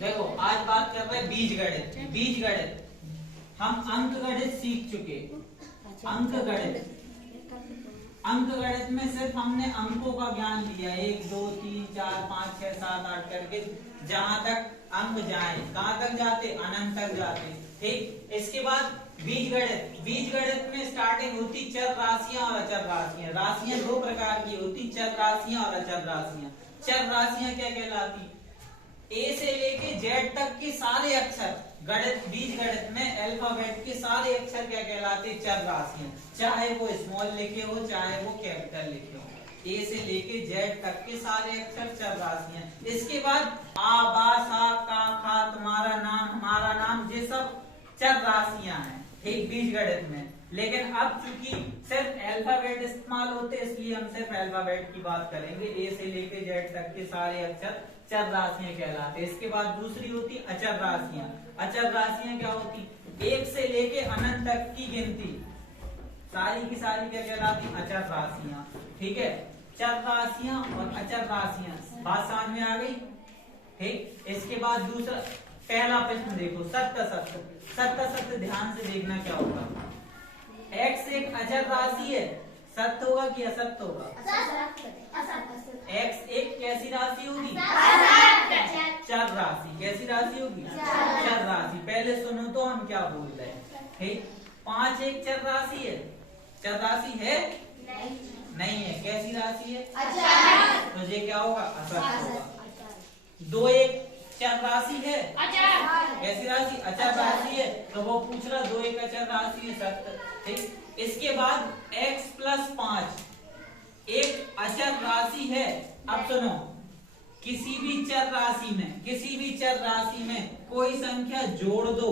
देखो आज बात कर रहे हैं बीज गणित। बीज गणित हम अंक गणित सीख चुके। अंक गणित में सिर्फ हमने अंकों का ज्ञान लिया, 1 2 3 4 5 6 7 8 करके जहां तक अंक जाए, कहां तक जाते, अनंत तक जाते। ठीक, इसके बाद बीज गणित। बीज गणित में स्टार्टिंग होती चर राशियां और अचर राशियां। राशियां दो प्रकार की होती, चर राशियां और अचर राशियां। चर राशियां क्या कहलाती, ए से लेके जेड तक के सारे अक्षर। गणित बीज गणित में अल्फाबेट के सारे अक्षर क्या कहलाते, चर राशियां। चाहे वो स्मॉल लिखे हो चाहे वो कैपिटल लिखे हो, ए से लेके जेड तक के सारे अक्षर चर राशियां। इसके बाद आ बा सा का खा तुम्हारा नाम हमारा नाम, ये सब चर राशियां हैं। ठीक, बीज गणित में। लेकिन अब चूंकि सिर्फ अल्फाबेट इस्तेमाल होते इसलिए हम सिर्फ अल्फाबेट की बात करेंगे। ए से लेके जेड तक के सारे अक्षर चर राशियां कहलाते। इसके बाद दूसरी होती अचर राशियां। अचर राशियां क्या होती, 1 से लेके अनंत तक की गिनती, सारी की सारी क्या कहलाती, अचर राशियां। ठीक है, चर राशियां और अचर राशियां, बात समझ में आ गई। ठीक, इसके बाद दूसरा पहला प्रश्न देखो, सत्य सत्य। सत्य सत्य ध्यान से देखना क्या होगा। x एक अचर राशि है, सत्य होगा कि असत्य होगा? x एक कैसी राशि होगी, चर राशि। कैसी राशि होगी, चर राशि। पहले सुनो तो हम क्या बोल रहे हैं। ठीक, 5 एक चर राशि है, चर राशि है नहीं है, कैसी राशि है, तो ये क्या होगा, असत्य होगा। 2 एक चर राशि है, कैसी राशि, अचर राशि है, तो वो पूछ रहा 2 एक अचर राशि है, सत्य। ठीक, इसके बाद x + 5 एक अचर राशि है। अब सुनो, किसी भी चर राशि में कोई संख्या जोड़ दो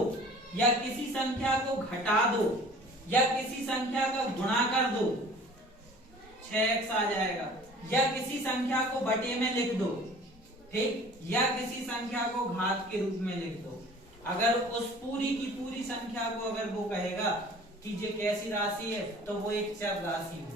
या किसी संख्या को घटा दो या किसी संख्या का गुणा कर दो, 6x आ जाएगा। या किसी संख्या को बटे में लिख दो, ठीक, या किसी संख्या को घात के रूप में लिख दो। अगर उस पूरी की पूरी संख्या को अगर वो कहेगा कि ये कैसी राशि है, तो वो एक चर राशि होगी।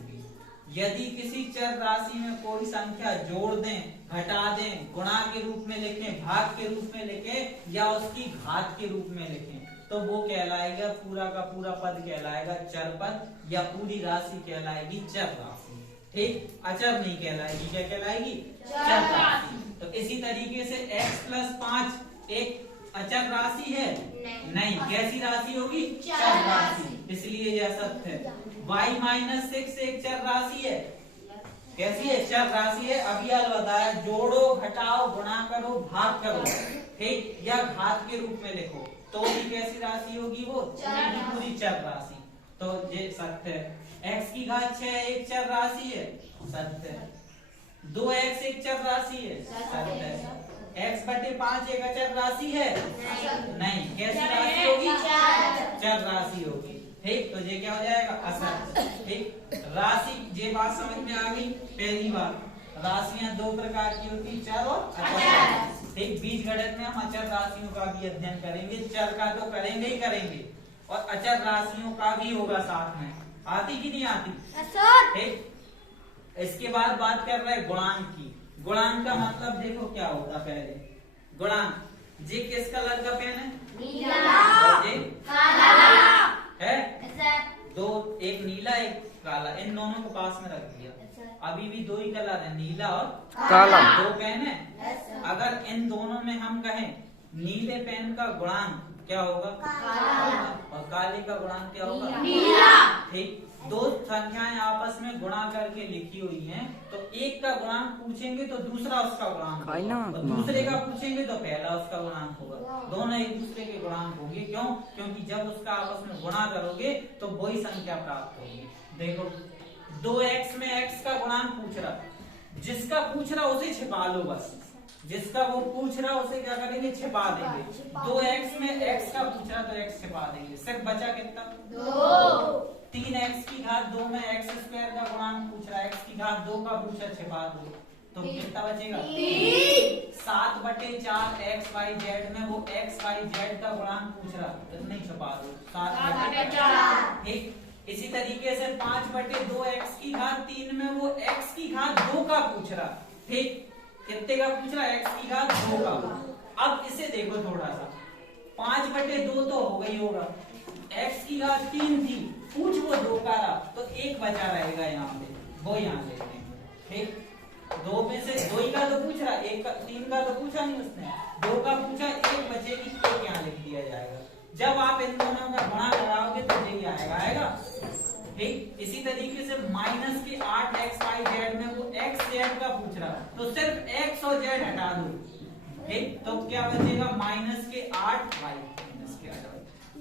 यदि किसी चर राशि में कोई संख्या जोड़ दें, घटा दें, गुणा के रूप में लिखें, भाग के रूप में लिखें या उसकी घात के रूप में लिखें, तो वो कहलाएगा, पूरा का पूरा पद कहलाएगा चर पद या पूरी राशि कहलाएगी चर राशि। ठीक, अचर नहीं कहलाएगी, क्या कहलाएगी, चर राशि। तो इसी तरीके से x + 5 एक अचर राशि है नहीं, कैसी राशि होगी, चर राशि, इसलिए यह सत्य है। y - 6 एक चर राशि है, कैसी है, चर राशि है। अभी यार बताया, जोड़ो, घटाओ, गुणा करो, भाग करो, ठीक, या घात के रूप में लिखो, तो भी कैसी राशि होगी, वो पूरी चर राशि। तो ये सत्य है। x की घात 6 एक चर राशि है, सत्य है। 2x एक चर राशि है, सत्य है। x/5 एक अचर राशि है नहीं, कैसी राशि होगी, चर राशि होगी। ठीक, तो ये क्या हो जाएगा, असत्य। ठीक, राशि, ये बात समझ में आ गई। पहली बात, राशियां दो प्रकार की होती, चर और अचर। ठीक, बीज गणित में हम अचर राशियों का भी अध्ययन करेंगे, चर का तो करेंगे ही करेंगे और अचर राशियों का भी होगा साथ में। आती कि नहीं आती? ठीक, इसके बाद बात कर रहे हैं गुणांक की। गुणांक का मतलब देखो क्या होता। पहले गुणांक, ये किस कलर का पेन है, नीला, ये काला है, दो, एक नीला एक काला, इन दोनों को पास में रख दिया। अभी भी 2 ही कलर है, नीला और काला, 2 पेन है। अगर इन दोनों में हम कहें नीले पेन का गुणांक क्या होगा, काला, और काले का गुणांक क्या होगा, नीला। ठीक, 2 संख्याएं आपस में गुणा करके लिखी हुई हैं, तो एक का गुणांक पूछेंगे तो दूसरा उसका गुणांक होगा, और दूसरे का पूछेंगे तो पहला उसका गुणांक होगा। दोनों एक दूसरे के गुणांक होंगे। क्यों? क्योंकि जब उसका आपस में गुणा करोगे तो वही संख्या प्राप्त होगी। देखो, 2x में x का गुणांक पूछ रहा, जिसका पूछ रहा उसे छिपा लो बस, जिसका वो पूछ रहा उसे क्या करेंगे, छिपा देंगे। 2x में x का पूछ रहा तो x छिपा देंगे, सिर्फ बचा कितना, 2। 3x की घात 2 में x² का गुणांक पूछ रहा है, x की घात 2 का पूछा, छिपा दो, तो कितना बचेगा, 7/4 x/y/z में वो x/y/z का गुणांक पूछ रहा, तो नहीं छिपा दो, 7/4। ठीक, इसी तरीके से 5/2 x की घात 3 में वो x की घात 2 का पूछ रहा। ठीक, कितने का पूछ रहा है, x की घात 2 का। अब इसे देखो थोड़ा सा, 5/2 तो हो गई होगा, x की घात 3 थी, पूछ वो 2 का रहा, तो 1 बचा रहेगा यहाँ पे, वो यहाँ लेते हैं। ठीक, 2 में से 2 ही का तो पूछ रहा, 1 का 3 का तो पूछा नहीं उसने, 2 का पूछा, 1 बचेगी, 1 यहाँ लिख दिया जाएगा। जब आप इन दोनों का गुणा कराओगे तो यही आएगा। ठीक, इसी तरीके से माइनस के 8 x y z में वो x z का पूछ रहा, तो सिर्फ x और z हटा दो। ठीक, तो क्या बचेगा, माइनस के 8 y,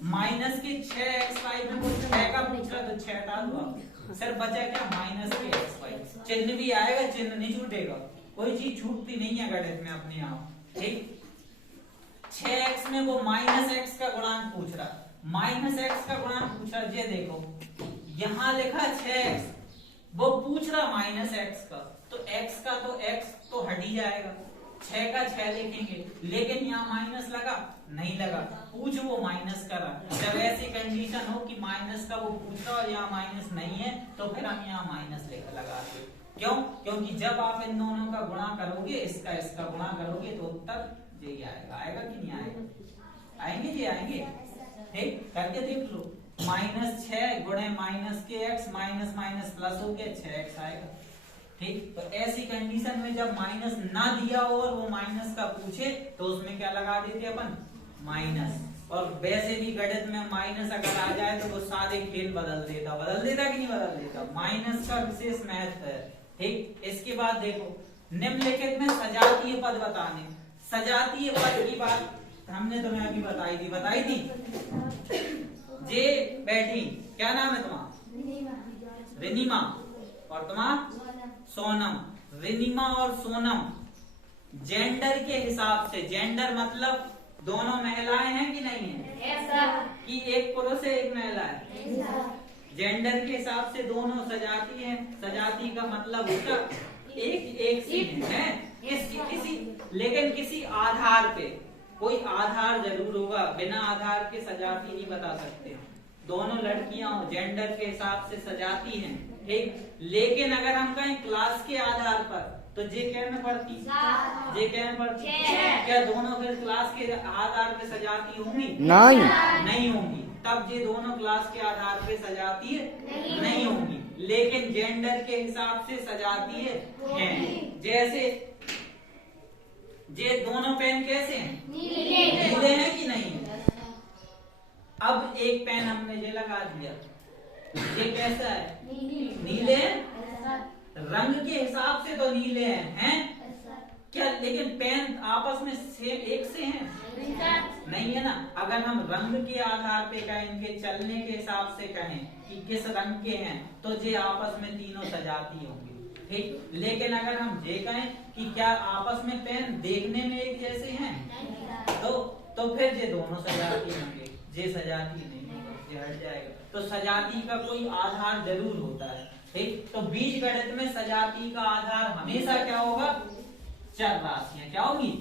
माइनस के 6 x y में वो 6 का पूछ रहा, तो 6 हटा दो आप, सिर्फ बचा क्या, माइनस के x y। चिन्ह भी आएगा, चिन्ह नहीं छूटेगा, कोई चीज छूटती नहीं है गणित में अपने आप। ठीक, 6x में वो माइनस x का गुणांक पूछ रहा, माइनस x का गुणांक पूछ रहा, ये देखो यहाँ लिखा 6x, वो पूछ रहा माइनस x का, तो x का तो x तो हट ही जाएगा, 6 का 6 लिखेंगे, लेकिन यहाँ माइनस लगा नहीं लगा, पूछ वो माइनस का रहा। जब ऐसी कंडीशन हो कि माइनस का वो पूछ रहा और यहाँ माइनस नहीं है, तो फिर हम यहाँ माइनस लगाते। क्यों? क्योंकि जब आप इन दोनों का गुणा करोगे, इसका गुणा करोगे, तो उत्तर यही आएगा। आएगा कि नहीं आएगा? आएंगे जी, आएंगे। ठीक, करके देख लो, माइनस 6 गुणे माइनस के x, माइनस माइनस प्लस हो गया, 6x आएगा। ठीक, तो ऐसी कंडीशन में जब माइनस ना दिया हो और वो माइनस का पूछे, तो उसमें क्या लगा देते अपन, माइनस। और वैसे भी गणित में माइनस अगर आ जाए तो वो सारे खेल बदल देता कि नहीं बदल देता, माइनस का विशेष महत्व है। ठीक, इसके बाद देखो, निम्नलिखित में सजातीय पद बताने। सजातीय पद की बात हमने तुम्हें अभी बताई थी। जे बैठी, क्या नाम है तुम्हारा? रिनिमा। और तुम्हारा? सोनम। रिनिमा और सोनम जेंडर के हिसाब से, जेंडर मतलब दोनों महिलाएं हैं कि नहीं है? कि एक पुरुष है एक महिला है? जेंडर के हिसाब से दोनों सजाती हैं। सजाती का मतलब उसका एक सी है, लेकिन किसी आधार पे, कोई आधार जरूर होगा, बिना आधार के सजाती नहीं बता सकते। दोनों लड़कियां जेंडर के हिसाब से सजाती हैं। ठीक, लेकिन अगर हम कहें क्लास के आधार पर, तो जे क्या में पढ़ती, जे क्या में पढ़ती, क्या दोनों फिर क्लास के आधार पे सजाती होंगी? नहीं होंगी। तब ये दोनों क्लास के आधार पे सजाती है नहीं होंगी, लेकिन जेंडर के हिसाब से सजाती है। जैसे ये दोनों पेन कैसे हैं? नीले हैं कि नहीं? अब एक पेन हमने ये लगा दिया, ये कैसा है? नीले रंग के हिसाब से तो नीले हैं क्या? लेकिन पेन आपस में एक से हैं? नहीं है ना। अगर हम रंग के आधार पे कहें, इनके चलने के हिसाब से कहें कि किस रंग के हैं, तो ये आपस में तीनों सजाती होंगी। ठीक, लेकिन अगर हम ये कहें कि क्या आपस में पेन देखने में एक जैसे हैं, तो फिर ये दोनों सजाती होंगे, ये सजाती नहीं होगा, ये हट जाएगा। तो सजाती का कोई आधार जरूर होता है। ठीक, तो बीजगणित में सजाती का आधार हमेशा क्या होगा? चर राशियां। क्या होगी?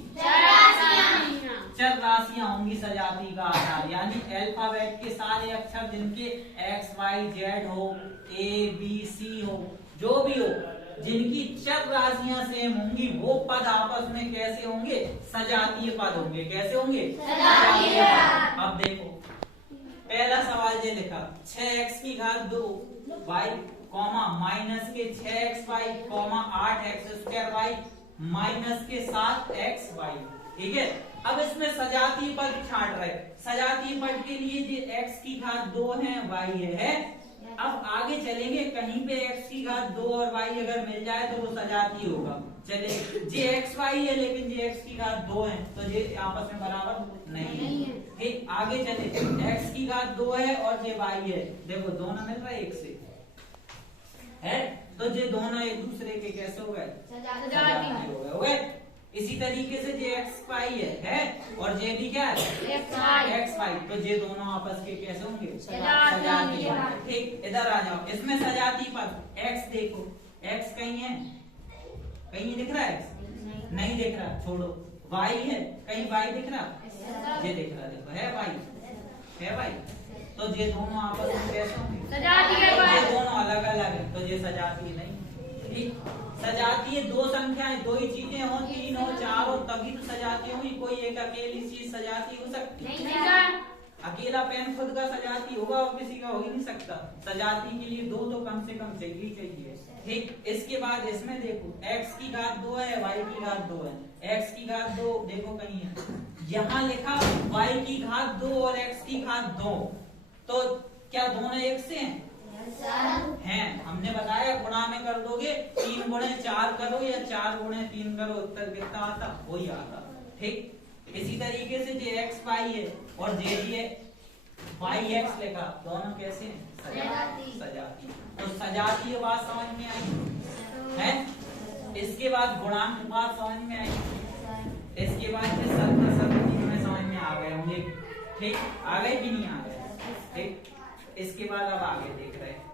चर राशियां होंगी सजाती का आधार, यानी अल्फाबेट के सारे अक्षर जिनके x, y, z हो, a, b, c हो, जो भी हो, जिनकी चर राशियां सेम होंगी, वो पद आपस में कैसे होंगे? सजातीय पद होंगे। कैसे होंगे? सजातीय। अब देखो, पहला सवाल ये लिखा, 6x की घात 2 y, माइनस के 6xy, 8x² y, माइनस के 7xy। ठीक है, अब इसमें सजातीय पद छांट रहे। सजातीय पद के लिए ये x की घात 2 है, y है। अब आगे चलेंगे, कहीं पे x की घात 2 और y अगर मिल जाए तो वो सजातीय होगा। चले, जे xy है लेकिन जे x की घात 2 है, तो ये आपस में बराबर नहीं है। ठीक, आगे चले, x की घात 2 है और ये y है, देखो दोनों मिल रहा है एक से है, तो ये दोनों एक दूसरे के कैसे हो गए? सजातीय हो गए। इसी तरीके से जे xy है और जे भी क्या है? xy, तो ये दोनों आपस के कैसे होंगे? सजातीय होंगे। ठीक, इधर आ जाओ, इसमें सजातीय पद x देखो, x कहीं है? कहीं दिख रहा है? नहीं दिख रहा, छोड़ो। y है, कहीं y दिख रहा? ये दिख रहा, देखो है y, तो ये दोनों आपस में कैसे होंगे? सजातीय। ये दोनों अलग अलग है, तो ये सजातीय नहीं। ठीक, सजातीय दो संख्याएं, दो ही चीजें हो, 3 हो 4 हो तभी तो सजाती हुई। कोई एक अकेली चीज सजाती हो सकती है? अकेला पेन खुद का सजाती होगा और किसी का हो ही नहीं सकता। सजाती के लिए दो तो कम से कम चाहिए चाहिए। ठीक, इसके बाद इसमें देखो x की घात 2 है, y की घात 2 है। x की घात 2 देखो कहीं है, यहाँ लिखा y की घात 2 और x की घात 2, तो क्या दोनों एक से हैं? हमने बताया गुणा में कर दोगे, 3 गुणे 4 करो या 4 गुणे 3 करो, उत्तर कितना आता? वही आता। ठीक, इसी तरीके से जे x पाई है और जे y x लिखा, दोनों कैसे हैं? सजाती। तो सजाती ये बात समझ में आई है। इसके बाद गुणांक बात समझ में आई। इसके बाद में समझ में आ गए होंगे। ठीक, आ गए कि नहीं आ गए? ठीक, इसके बाद अब आगे देख रहे हैं।